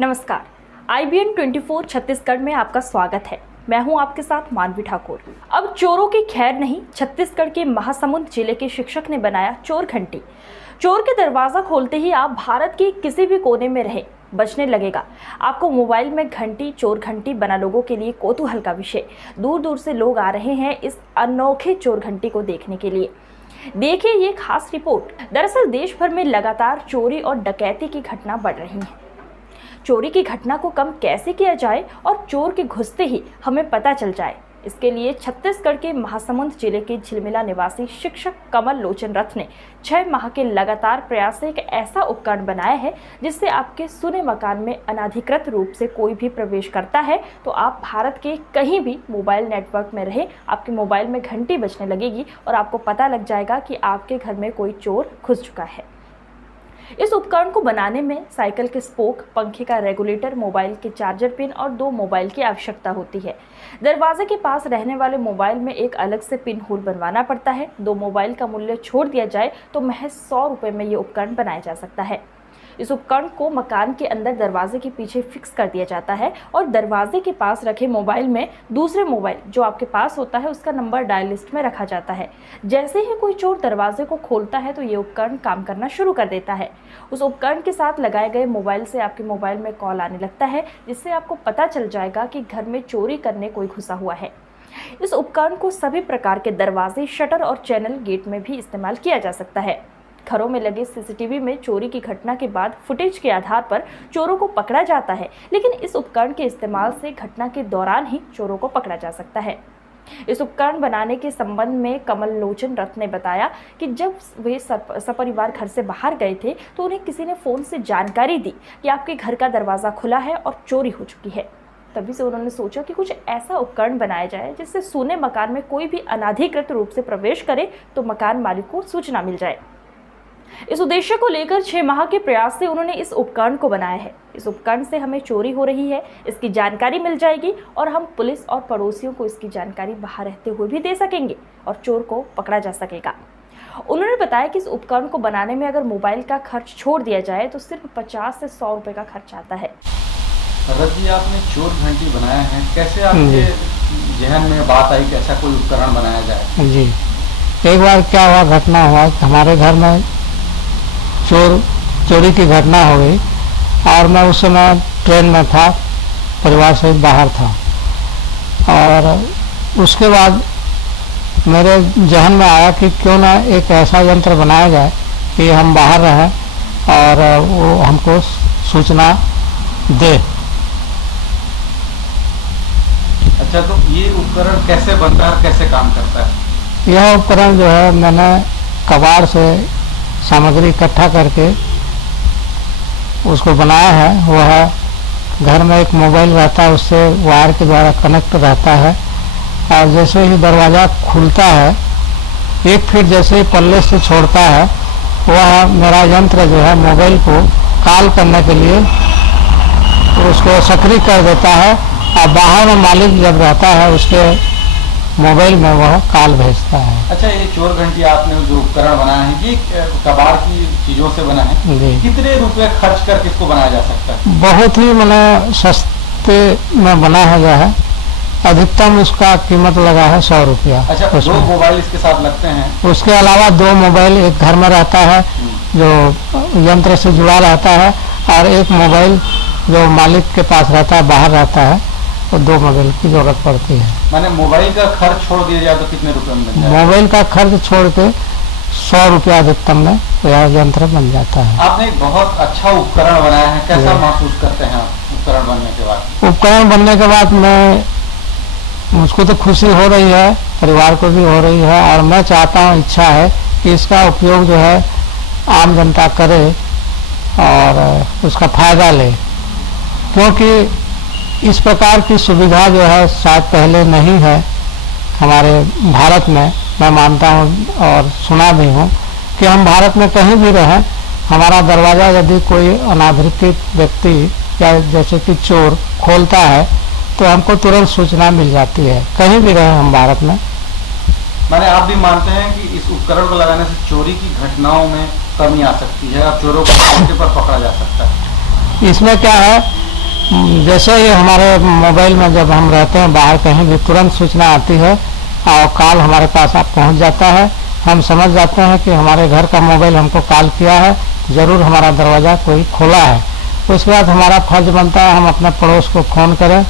नमस्कार, IBN 24 छत्तीसगढ़ में आपका स्वागत है। मैं हूं आपके साथ मानवी ठाकुर। अब चोरों की खैर नहीं, छत्तीसगढ़ के महासमुंद जिले के शिक्षक ने बनाया चोर घंटी। चोर के दरवाजा खोलते ही आप भारत के किसी भी कोने में रहे बजने लगेगा आपको मोबाइल में घंटी। चोर घंटी बना लोगों के लिए कौतूहल का विषय। दूर दूर से लोग आ रहे हैं इस अनोखे चोर घंटी को देखने के लिए। देखिए ये खास रिपोर्ट। दरअसल देश भर में लगातार चोरी और डकैती की घटना बढ़ रही हैं। चोरी की घटना को कम कैसे किया जाए और चोर के घुसते ही हमें पता चल जाए, इसके लिए छत्तीसगढ़ के महासमुंद जिले के झिलमिला निवासी शिक्षक कमल लोचन रथ ने 6 माह के लगातार प्रयास से एक ऐसा उपकरण बनाया है जिससे आपके सुने मकान में अनाधिकृत रूप से कोई भी प्रवेश करता है तो आप भारत के कहीं भी मोबाइल नेटवर्क में रहे आपके मोबाइल में घंटी बजने लगेगी और आपको पता लग जाएगा कि आपके घर में कोई चोर घुस चुका है। इस उपकरण को बनाने में साइकिल के स्पोक, पंखे का रेगुलेटर, मोबाइल के चार्जर पिन और 2 मोबाइल की आवश्यकता होती है। दरवाजे के पास रहने वाले मोबाइल में एक अलग से पिन होल बनवाना पड़ता है। 2 मोबाइल का मूल्य छोड़ दिया जाए तो महज 100 रुपये में ये उपकरण बनाया जा सकता है। इस उपकरण को मकान के अंदर दरवाजे के पीछे फिक्स कर दिया जाता है और दरवाजे के पास रखे मोबाइल में दूसरे मोबाइल जो आपके पास होता है उसका नंबर डायल लिस्ट में रखा जाता है। जैसे ही कोई चोर दरवाजे को खोलता है तो ये उपकरण काम करना शुरू कर देता है। उस उपकरण के साथ लगाए गए मोबाइल से आपके मोबाइल में कॉल आने लगता है जिससे आपको पता चल जाएगा कि घर में चोरी करने कोई घुसा हुआ है। इस उपकरण को सभी प्रकार के दरवाजे, शटर और चैनल गेट में भी इस्तेमाल किया जा सकता है। घरों में लगे सीसीटीवी में चोरी की घटना के बाद फुटेज के आधार पर चोरों को पकड़ा जाता है, लेकिन इस उपकरण के इस्तेमाल से घटना के दौरान ही चोरों को पकड़ा जा सकता है। इस उपकरण बनाने के संबंध में कमल लोचन रथ ने बताया कि जब वे सपरिवार घर से बाहर गए थे तो उन्हें किसी ने फोन से जानकारी दी कि आपके घर का दरवाजा खुला है और चोरी हो चुकी है। तभी से उन्होंने सोचा कि कुछ ऐसा उपकरण बनाया जाए जिससे सूने मकान में कोई भी अनाधिकृत रूप से प्रवेश करे तो मकान मालिक को सूचना मिल जाए। इस उद्देश्य को लेकर 6 माह के प्रयास से उन्होंने इस उपकरण को बनाया है। इस उपकरण से हमें चोरी हो रही है इसकी जानकारी मिल जाएगी और हम पुलिस और पड़ोसियों को इसकी जानकारी बाहर रहते हुए भी दे सकेंगे और चोर को पकड़ा जा सकेगा। उन्होंने बताया कि इस उपकरण को बनाने में अगर मोबाइल का खर्च छोड़ दिया जाए तो सिर्फ 50 से 100 रुपए का खर्च आता है। रथ जी, आपने चोर घंटी बनाया है, कैसे आपके जहन में बात आई कि ऐसा कोई उपकरण बनाया जाए? जी, एक बार क्या हुआ, घटना हुआ हमारे घर में चोरी की घटना हो गई और मैं उस समय ट्रेन में था, परिवार से बाहर था और उसके बाद मेरे जहन में आया कि क्यों ना एक ऐसा यंत्र बनाया जाए कि हम बाहर रहें और वो हमको सूचना दे। अच्छा, तो ये उपकरण कैसे बनता है, कैसे काम करता है? यह उपकरण जो है मैंने कबाड़ से सामग्री इकट्ठा करके उसको बनाया है। वह घर में एक मोबाइल रहता है, उससे वायर के द्वारा कनेक्ट रहता है और जैसे ही दरवाज़ा खुलता है 1 फीट जैसे ही पल्ले से छोड़ता है वह मेरा यंत्र जो है मोबाइल को कॉल करने के लिए उसको सक्रिय कर देता है और बाहर में मालिक जब रहता है उसके मोबाइल में वह कॉल भेजता है। अच्छा, ये चोर घंटी आपने जो उपकरण बनाया है ये कबाड़ की चीजों से बना है, कितने रुपए खर्च करके इसको बनाया जा सकता है? बहुत ही मैंने सस्ते में बना है। अधिकतम उसका कीमत लगा है 100 रुपया। अच्छा, 2 मोबाइल इसके साथ लगते हैं? उसके अलावा 2 मोबाइल एक घर में रहता है जो यंत्र से जुड़ा रहता है और एक मोबाइल जो मालिक के पास रहता है, बाहर रहता है, तो 2 मोबाइल की जरूरत पड़ती है। माने मोबाइल का खर्च छोड़ दिया जाए तो कितने रुपए में बन जाए? मोबाइल का खर्च छोड़ के 100 रुपया अधिकतम में यह यंत्र बन जाता है। आपने एक बहुत अच्छा उपकरण बनाया है, कैसा महसूस करते हैं आप उपकरण बनने के बाद? उपकरण बनने के बाद मुझको तो खुशी हो रही है, परिवार को भी हो रही है और मैं चाहता हूँ, इच्छा है कि इसका उपयोग जो है आम जनता करे और उसका फायदा ले, क्योंकि इस प्रकार की सुविधा जो है शायद पहले नहीं है हमारे भारत में। मैं मानता हूँ और सुना भी हूँ कि हम भारत में कहीं भी रहें, हमारा दरवाज़ा यदि कोई अनाधिकृत व्यक्ति या जैसे कि चोर खोलता है तो हमको तुरंत सूचना मिल जाती है, कहीं भी रहे हम भारत में। माने आप भी मानते हैं कि इस उपकरण को लगाने से चोरी की घटनाओं में कमी आ सकती है और चोरों को मौके पर पकड़ा जा सकता है? इसमें क्या है जैसे ये हमारे मोबाइल में जब हम रहते हैं बाहर कहीं भी तुरंत सूचना आती है और कॉल हमारे पास आप पहुंच जाता है। हम समझ जाते हैं कि हमारे घर का मोबाइल हमको कॉल किया है, ज़रूर हमारा दरवाज़ा कोई खोला है। उसके बाद हमारा फर्ज बनता है हम अपने पड़ोस को फ़ोन करें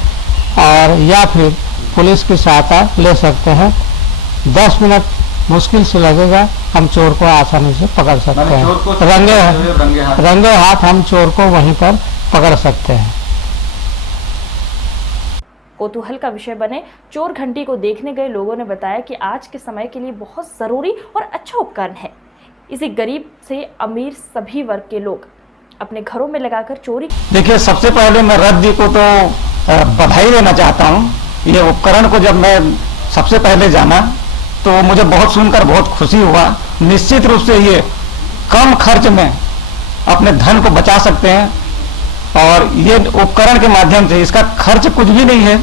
और या फिर पुलिस की सहायता ले सकते हैं। 10 मिनट मुश्किल से लगेगा, हम चोर को आसानी से पकड़ सकते हैं। रंगे हाथ हम चोर को वहीं पर पकड़ सकते हैं। कौतूहल का विषय बने चोर घंटी को देखने गए लोगों ने बताया कि आज के समय के लिए बहुत ज़रूरी और अच्छा उपकरण है। इसे गरीब से अमीर सभी वर्ग के लोग अपने घरों में लगाकर चोरी। देखिए, सबसे पहले मैं रथ जी को तो बधाई देना चाहता हूँ। ये उपकरण को जब मैं सबसे पहले जाना तो मुझे बहुत सुनकर बहुत खुशी हुआ। निश्चित रूप से ये कम खर्च में अपने धन को बचा सकते हैं और ये उपकरण के माध्यम से इसका खर्च कुछ भी नहीं है।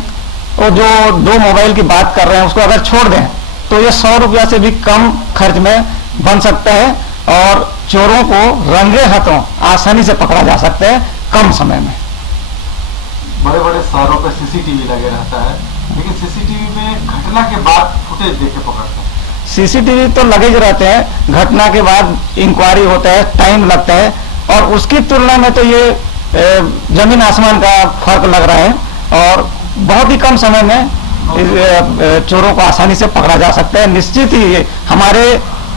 और जो 2 मोबाइल की बात कर रहे हैं उसको अगर छोड़ दें तो ये 100 रुपया से भी कम खर्च में बन सकता है और चोरों को रंगे हाथों आसानी से पकड़ा जा सकता है कम समय में। बड़े बड़े शहरों पर सीसीटीवी लगे रहता है, लेकिन सीसीटीवी में घटना के बाद फुटेज देख के पकड़ते हैं। सीसीटीवी तो लगे ही रहते हैं, घटना के बाद इंक्वायरी होता है, टाइम लगता है और उसकी तुलना में तो ये जमीन आसमान का फर्क लग रहा है और बहुत ही कम समय में चोरों को आसानी से पकड़ा जा सकता है। निश्चित ही ये हमारे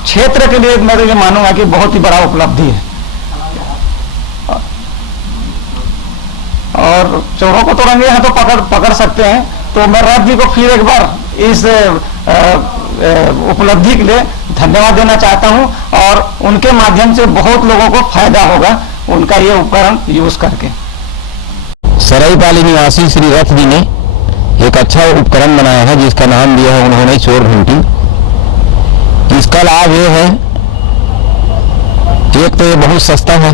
क्षेत्र के लिए मैं तो ये मानूंगा कि बहुत ही बड़ा उपलब्धि है और चोरों को तो रंगे हाथों पकड़ सकते हैं। तो मैं राज जी को फिर एक बार इस उपलब्धि के लिए धन्यवाद देना चाहता हूं और उनके माध्यम से बहुत लोगों को फायदा होगा उनका ये उपकरण यूज करके। सराईपाली निवासी श्री रथ जी ने एक अच्छा उपकरण बनाया है जिसका नाम दिया है उन्होंने चोर घंटी। इसका लाभ ये है, एक तो ये बहुत सस्ता है।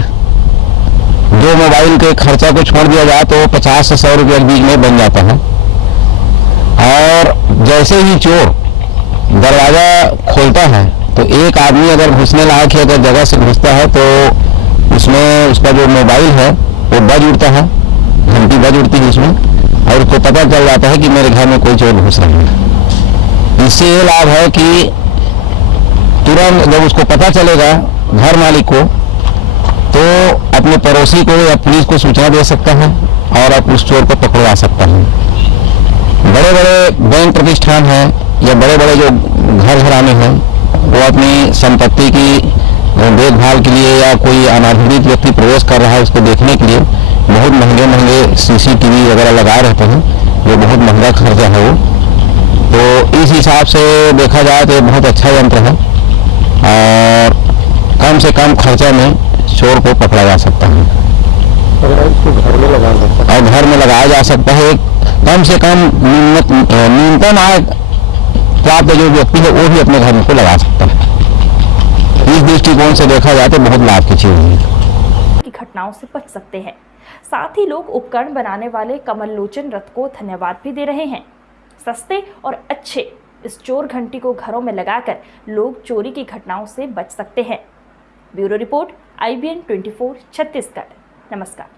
2 मोबाइल के खर्चा को छोड़ दिया जाए तो 50 से 100 रुपये के बीच में बन जाता है। और जैसे ही चोर दरवाजा खोलता है तो एक आदमी अगर घुसने लायक है, अगर जगह से घुसता है तो उसमें उसका जो मोबाइल है वो बज उठता है, घंटी बज उठती है उसमें और उसको पता चल जाता है कि मेरे घर में कोई चोर घुस रहा है। इससे ये लाभ है कि तुरंत जब उसको पता चलेगा घर मालिक को तो अपने पड़ोसी को या पुलिस को सूचना दे सकता है और अब उस चोर को पकड़वा सकता है। बड़े बड़े बैंक प्रतिष्ठान हैं या बड़े बड़े जो घर घराने हैं वो अपनी संपत्ति की देखभाल के लिए या कोई अनाधिकृत व्यक्ति प्रवेश कर रहा है उसको देखने के लिए बहुत महंगे सीसीटीवी वगैरह लगाए रहते हैं, जो बहुत महंगा खर्चा है वो। तो इस हिसाब से देखा जाए तो ये बहुत अच्छा यंत्र है और कम से कम खर्चा में चोर को पकड़ा जा सकता है और घर में लगाया जा सकता है। कम से कम न्यूनतम आय प्राप्त जो व्यक्ति है वो भी अपने घर को लगा सकता है। इस दृष्टिकोण से देखा जाए तो बहुत लाभ की चीज है। की घटनाओं से बच सकते हैं। साथ ही लोग उपकरण बनाने वाले कमल लोचन रथ को धन्यवाद भी दे रहे हैं। सस्ते और अच्छे इस चोर घंटी को घरों में लगाकर लोग चोरी की घटनाओं से बच सकते हैं। Bureau report IBN 24 Chhattisgarh. नमस्कार।